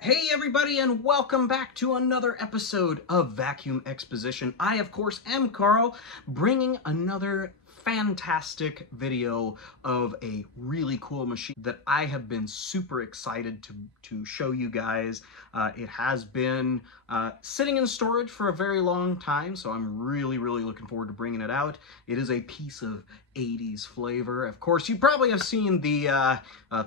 Hey everybody, and welcome back to another episode of Vacuum Exposition. I, of course, am Carl, bringing another fantastic video of a really cool machine that I have been super excited to show you guys. It has been sitting in storage for a very long time, so I'm really looking forward to bringing it out. It is a piece of 80s flavor. Of course, you probably have seen the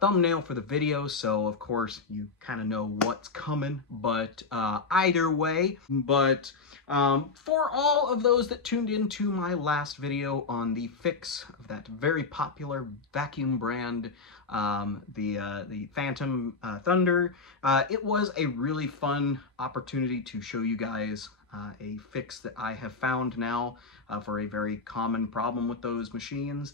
thumbnail for the video, so of course you kind of know what's coming, but either way. But for all of those that tuned into my last video on the fix of that very popular vacuum brand, the Phantom Thunder, it was a really fun opportunity to show you guys a fix that I have found now for a very common problem with those machines.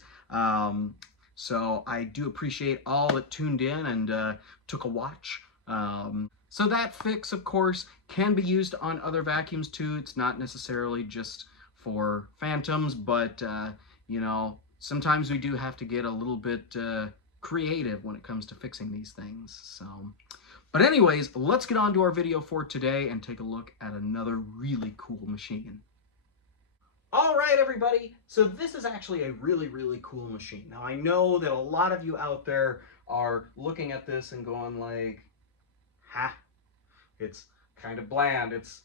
So I do appreciate all that tuned in and took a watch. So that fix, of course, can be used on other vacuums too. It's not necessarily just for Phantoms, but you know, sometimes we do have to get a little bit creative when it comes to fixing these things. So, but anyways, let's get on to our video for today and take a look at another really cool machine. All right, everybody, so this is actually a really cool machine. Now, I know that a lot of you out there are looking at this and going like, ha, it's kind of bland. It's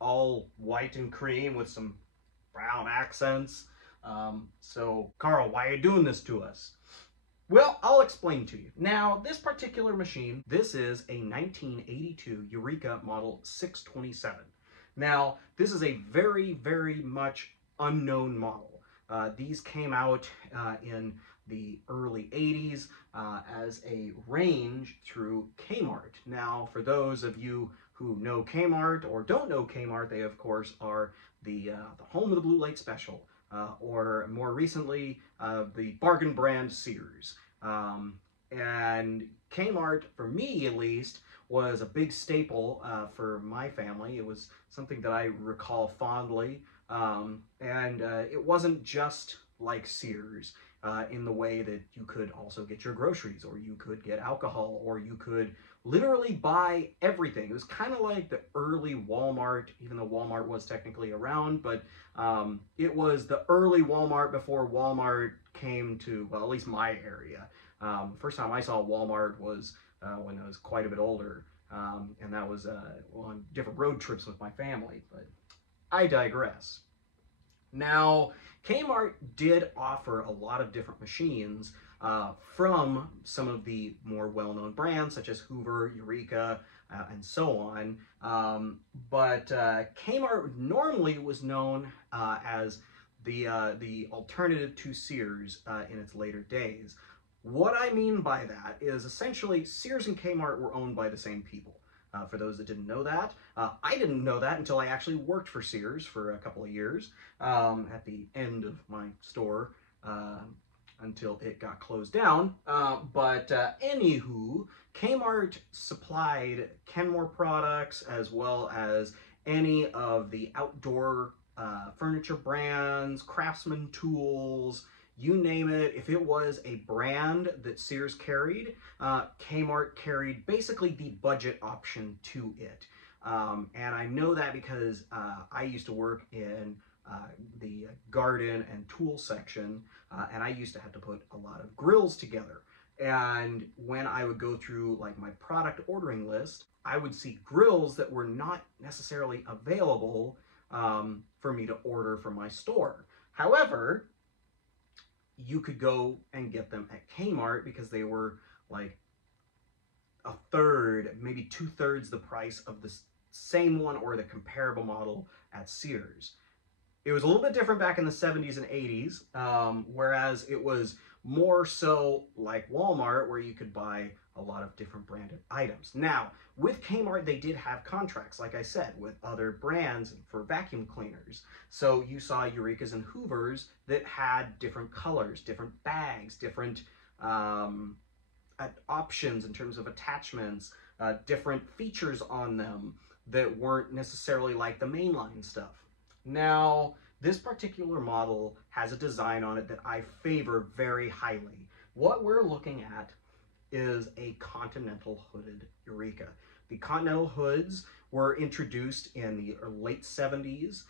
all white and cream with some brown accents. So, Carl, why are you doing this to us? Well, I'll explain to you. Now, this particular machine, this is a 1982 Eureka model 627. Now, this is a very much unknown model. These came out in the early 80s as a range through Kmart. Now, for those of you who know Kmart or don't know Kmart, they of course are the home of the Blue Light Special, or more recently, the bargain brand Sears. And Kmart, for me at least, was a big staple for my family. It was something that I recall fondly. And it wasn't just like Sears in the way that you could also get your groceries, or you could get alcohol, or you could literally buy everything. It was kind of like the early Walmart, even though Walmart was technically around, but it was the early Walmart before Walmart came to, well, at least my area. First time I saw Walmart was when I was quite a bit older, and that was on different road trips with my family, but I digress. Now, Kmart did offer a lot of different machines from some of the more well-known brands such as Hoover, Eureka, and so on. But Kmart normally was known as the alternative to Sears in its later days. What I mean by that is essentially Sears and Kmart were owned by the same people. For those that didn't know that, I didn't know that until I actually worked for Sears for a couple of years at the end of my store until it got closed down. But anywho, Kmart supplied Kenmore products as well as any of the outdoor furniture brands, Craftsman tools, you name it. If it was a brand that Sears carried, Kmart carried basically the budget option to it. And I know that because I used to work in the garden and tool section, and I used to have to put a lot of grills together. And when I would go through like my product ordering list, I would see grills that were not necessarily available for me to order from my store. However, you could go and get them at Kmart because they were like a third, maybe 2/3 the price of the same one or the comparable model at Sears. It was a little bit different back in the 70s and 80s, whereas it was more so like Walmart, where you could buy a lot of different branded items. Now, with Kmart, they did have contracts, like I said, with other brands for vacuum cleaners. So you saw Eurekas and Hoovers that had different colors, different bags, different options in terms of attachments, different features on them that weren't necessarily like the mainline stuff. Now, this particular model has a design on it that I favor very highly. What we're looking at is a continental hooded Eureka. The Continental hoods were introduced in the late 70s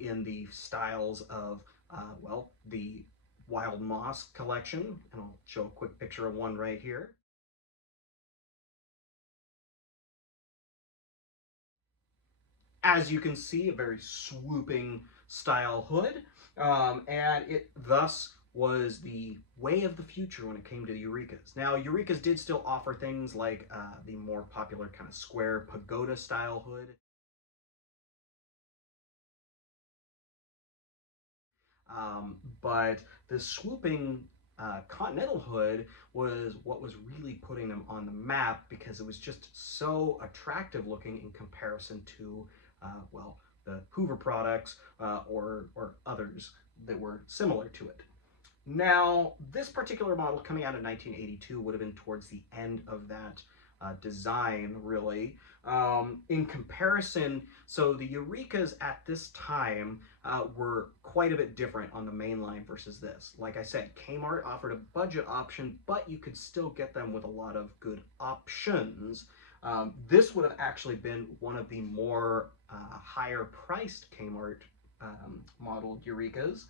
in the styles of, well, the Wild Moss collection, and I'll show a quick picture of one right here. As you can see, a very swooping style hood, and it thus was the way of the future when it came to the Eurekas. Now, Eurekas did still offer things like the more popular kind of square pagoda style hood. But the swooping Continental hood was what was really putting them on the map, because it was just so attractive looking in comparison to, well, the Hoover products or others that were similar to it. Now, this particular model coming out in 1982 would have been towards the end of that design, really. In comparison, so the Eurekas at this time were quite a bit different on the main line versus this. Like I said, Kmart offered a budget option, but you could still get them with a lot of good options. This would have actually been one of the more higher priced Kmart model Eurekas,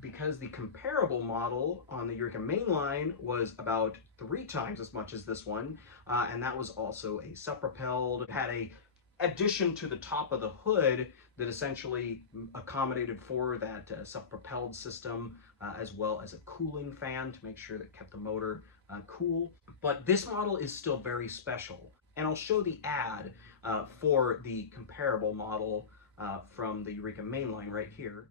because the comparable model on the Eureka mainline was about 3 times as much as this one, and that was also a self-propelled. It had a addition to the top of the hood that essentially accommodated for that self-propelled system, as well as a cooling fan to make sure that kept the motor cool. But this model is still very special, and I'll show the ad for the comparable model from the Eureka mainline right here.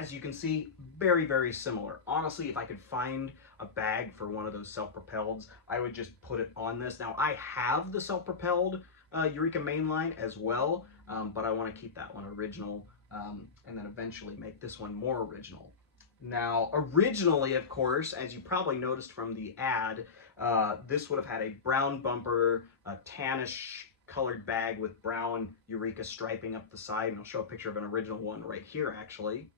As you can see, very, very similar. Honestly, if I could find a bag for one of those self-propelleds, I would just put it on this. Now, I have the self-propelled Eureka mainline as well, but I want to keep that one original and then eventually make this one more original. Now, originally, of course, as you probably noticed from the ad, this would have had a brown bumper, a tannish colored bag with brown Eureka striping up the side, and I'll show a picture of an original one right here, actually.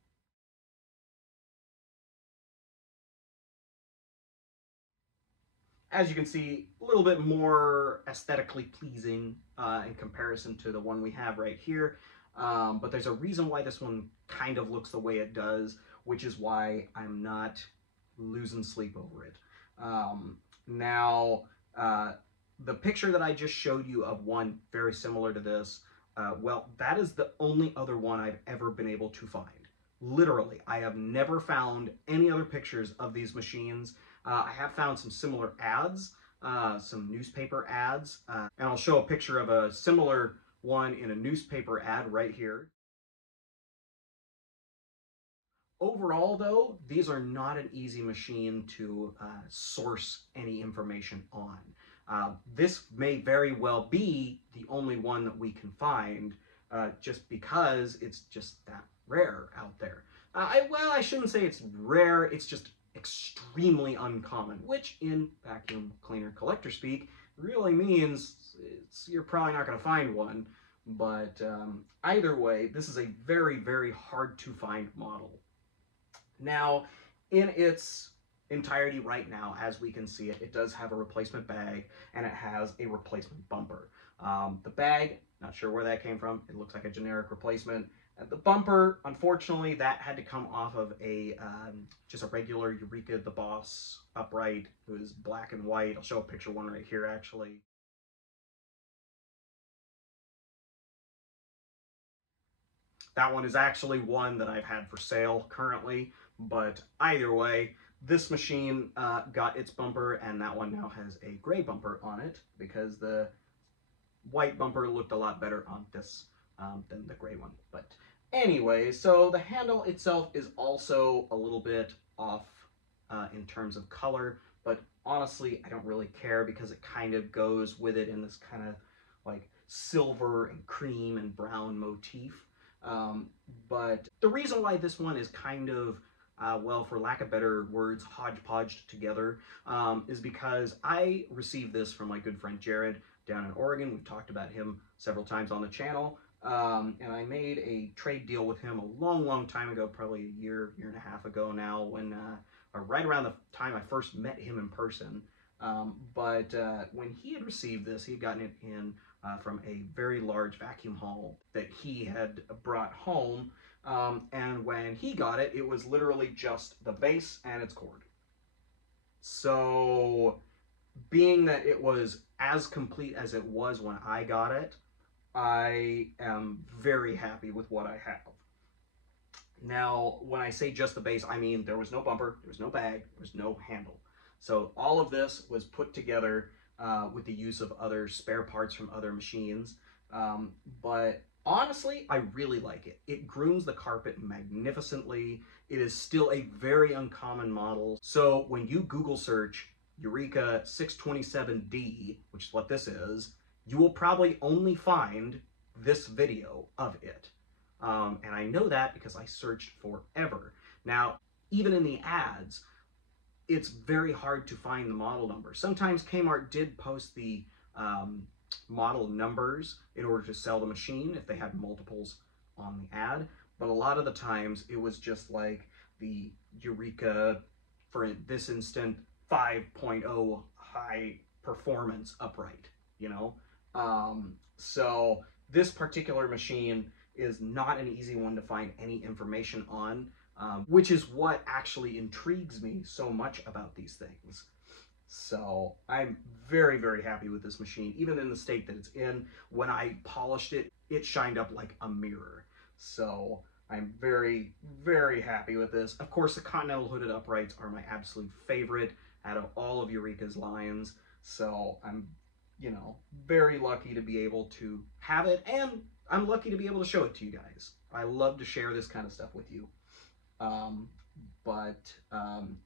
As you can see, a little bit more aesthetically pleasing in comparison to the one we have right here. But there's a reason why this one kind of looks the way it does, which is why I'm not losing sleep over it. Now, the picture that I just showed you of one very similar to this, well, that is the only other one I've ever been able to find. Literally, I have never found any other pictures of these machines. I have found some similar ads, some newspaper ads, and I'll show a picture of a similar one in a newspaper ad right here. Overall, though, these are not an easy machine to source any information on. This may very well be the only one that we can find, just because it's just that rare out there. Well, I shouldn't say it's rare, it's just extremely uncommon, which in vacuum cleaner collector speak really means you're probably not going to find one. But either way, this is a very, very hard to find model. Now, in its entirety right now, as we can see it, it does have a replacement bag and it has a replacement bumper. The bag, not sure where that came from. It looks like a generic replacement. The bumper, unfortunately, that had to come off of a just a regular Eureka the Boss upright. It was black and white. I'll show a picture one right here, actually. That one is actually one that I've had for sale currently, but either way, this machine got its bumper, and that one now has a gray bumper on it because the white bumper looked a lot better on this than the gray one. But anyway, so the handle itself is also a little bit off in terms of color, but honestly, I don't really care because it kind of goes with it in this kind of like silver and cream and brown motif. But the reason why this one is kind of, well, for lack of better words, hodgepodged together, is because I received this from my good friend Jared down in Oregon. We've talked about him several times on the channel. And I made a trade deal with him a long, long time ago, probably a year and a half ago now, when right around the time I first met him in person. But when he had received this, he had gotten it in from a very large vacuum haul that he had brought home. And when he got it, it was literally just the base and its cord. So being that it was as complete as it was when I got it, I am very happy with what I have. Now, when I say just the base, I mean there was no bumper, there was no bag, there was no handle. So all of this was put together with the use of other spare parts from other machines. But honestly, I really like it. It grooms the carpet magnificently. It is still a very uncommon model. So when you Google search Eureka 627D, which is what this is, you will probably only find this video of it. And I know that because I searched forever. Now, even in the ads, it's very hard to find the model number. Sometimes Kmart did post the model numbers in order to sell the machine if they had multiples on the ad, but a lot of the times it was just like the Eureka, for this instant, 5.0 high performance upright, you know? So this particular machine is not an easy one to find any information on, which is what actually intrigues me so much about these things. So I'm very, very happy with this machine. Even in the state that it's in, when I polished it, it shined up like a mirror. So I'm very, very happy with this. Of course, the Continental hooded uprights are my absolute favorite out of all of Eureka's lines. So I'm, you know, very lucky to be able to have it, and I'm lucky to be able to show it to you guys. I love to share this kind of stuff with you.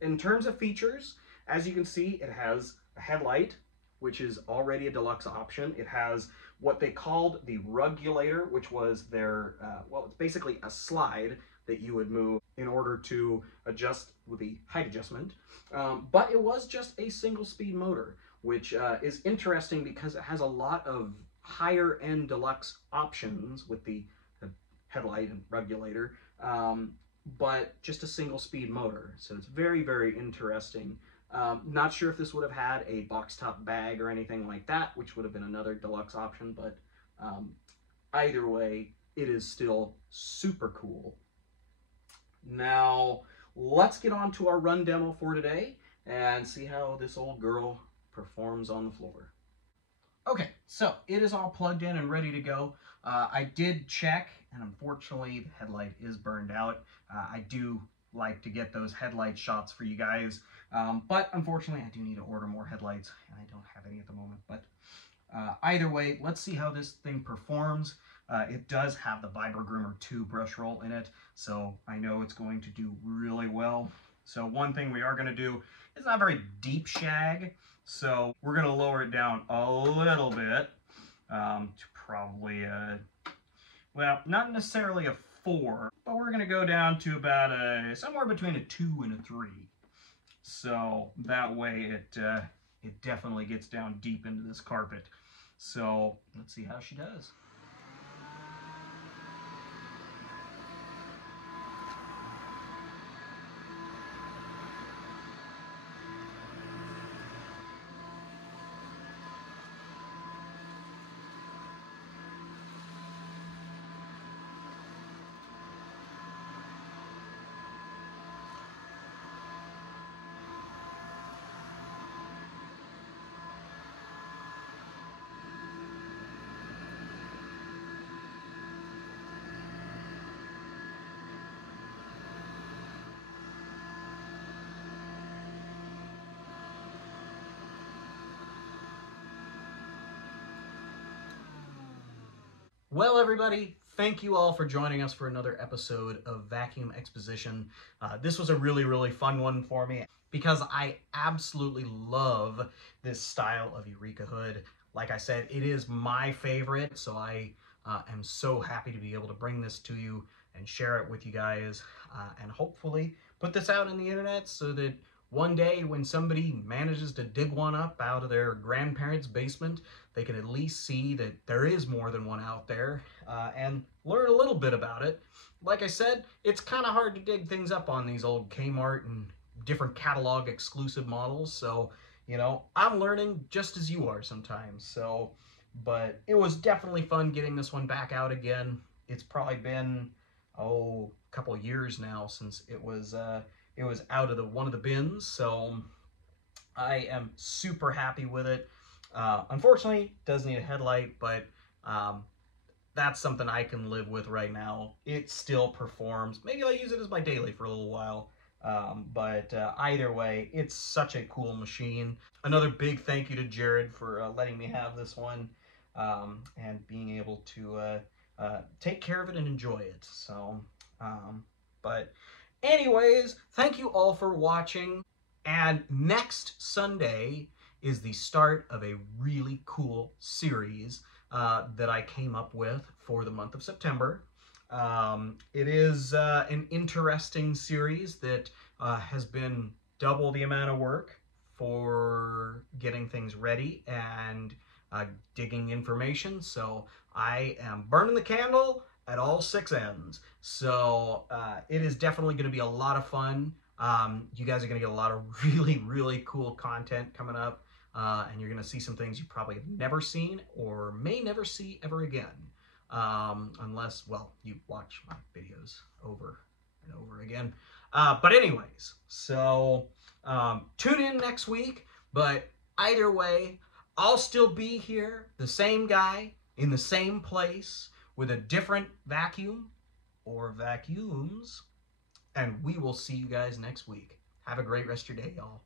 In terms of features, as you can see, it has a headlight, which is already a deluxe option. It has what they called the rugulator, which was their, well, it's basically a slide that you would move in order to adjust with the height adjustment. But it was just a single speed motor, which is interesting because it has a lot of higher end deluxe options with the headlight and regulator, but just a single speed motor. So it's very, very interesting. Not sure if this would have had a box top bag or anything like that, which would have been another deluxe option, but either way, it is still super cool. Now, let's get on to our run demo for today and see how this old girl performs on the floor. Okay, so it is all plugged in and ready to go. I did check, and unfortunately the headlight is burned out. I do like to get those headlight shots for you guys, but unfortunately I do need to order more headlights, and I don't have any at the moment. But either way, let's see how this thing performs. It does have the Vibra Groomer 2 brush roll in it, so I know it's going to do really well. So one thing we are going to do is not very deep shag, so we're going to lower it down a little bit to probably, well, not necessarily a 4, but we're going to go down to about somewhere between a 2 and a 3. So that way it definitely gets down deep into this carpet. So let's see how she does. Well, everybody, thank you all for joining us for another episode of Vacuum Exposition. This was a really, really fun one for me because I absolutely love this style of Eureka hood. Like I said, it is my favorite, so I am so happy to be able to bring this to you and share it with you guys, and hopefully put this out on the internet so that one day when somebody manages to dig one up out of their grandparents' basement, they can at least see that there is more than one out there, and learn a little bit about it. Like I said, it's kind of hard to dig things up on these old Kmart and different catalog exclusive models. So, you know, I'm learning just as you are sometimes. So, but it was definitely fun getting this one back out again. It's probably been, a couple years now since it was out of one of the bins. So I am super happy with it. Unfortunately, it does need a headlight, but that's something I can live with right now. It still performs. Maybe I'll use it as my daily for a little while. But either way, it's such a cool machine. Another big thank you to Jared for letting me have this one and being able to take care of it and enjoy it. So, but anyways, thank you all for watching. And next Sunday is the start of a really cool series that I came up with for the month of September. It is an interesting series that has been double the amount of work for getting things ready and digging information. So I am burning the candle at all 6 ends. So it is definitely going to be a lot of fun. You guys are going to get a lot of really, really cool content coming up. And you're going to see some things you probably have never seen or may never see ever again. Unless, well, you watch my videos over and over again. But anyways, so tune in next week. But either way, I'll still be here, the same guy, in the same place, with a different vacuum or vacuums. And we will see you guys next week. Have a great rest of your day, y'all.